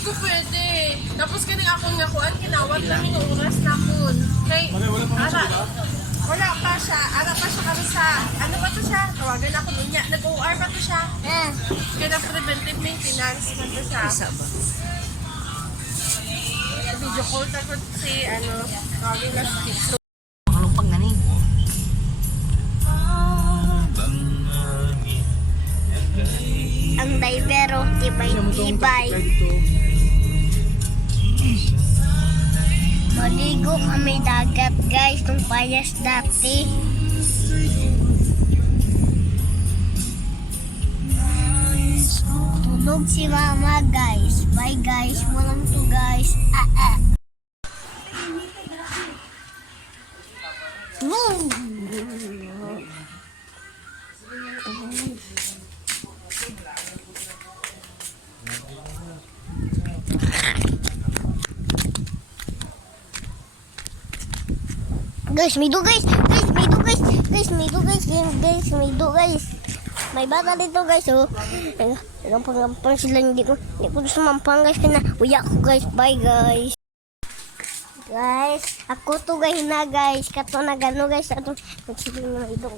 Hindi ko pwede. Tapos kani akong nakuan, kinawat lang yung oras na kun. Kay, wala pa siya. Ara pa siya kami sa, ano ba to siya? Tawagan ako niya. Nag-OR pa to siya. Kaya na preventive maintenance na to siya. Isa ba? Video call takot si, tawagin na si Anong pang ganing? Ang Daibero, tibay-tibay. Maligo kami dagat guys, nung payas dati. Tulog si mama guys. Bye guys, walang to guys. Guys, may do guys. May do guys. May bata dito guys, oh. Gampang sila, hindi ko sumampang guys, kaya uya ko guys. Bye guys. Guys, ako to guys na guys. Kato na gano guys. Atong magsiling na may do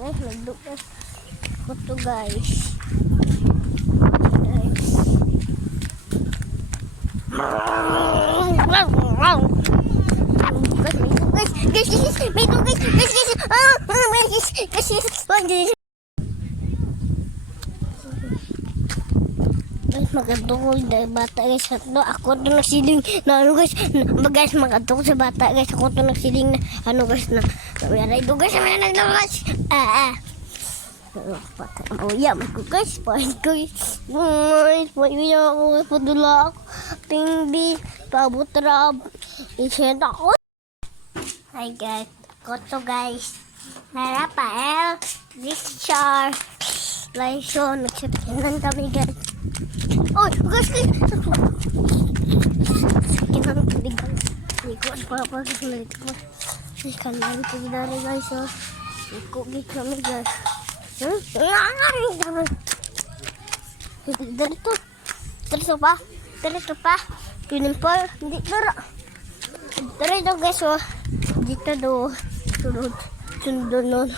guys. Ako to guys. Magadukol dahil bata guys. Ako to nagsiling na ano guys. Guys, magadukol sa bata guys. Ako to nagsiling na ano guys na mayroon ito guys. Mayroon ito guys. Oh yeah, guys. Bye guys. Bye ako. Padula ako. Tingbi. Pabutrab. Isenta ko. Hi guys. Ako to guys. Rafael. Richard. Lyson. Nagsakinan kami guys. Oh, guys. Sakinan kami guys. Hindi ko papagasulit ko. Ikan ko dari guys. Ikut kami guys. Terus apa? Pinipol. Hindi dara. Dara guys. Dito do. Sunod.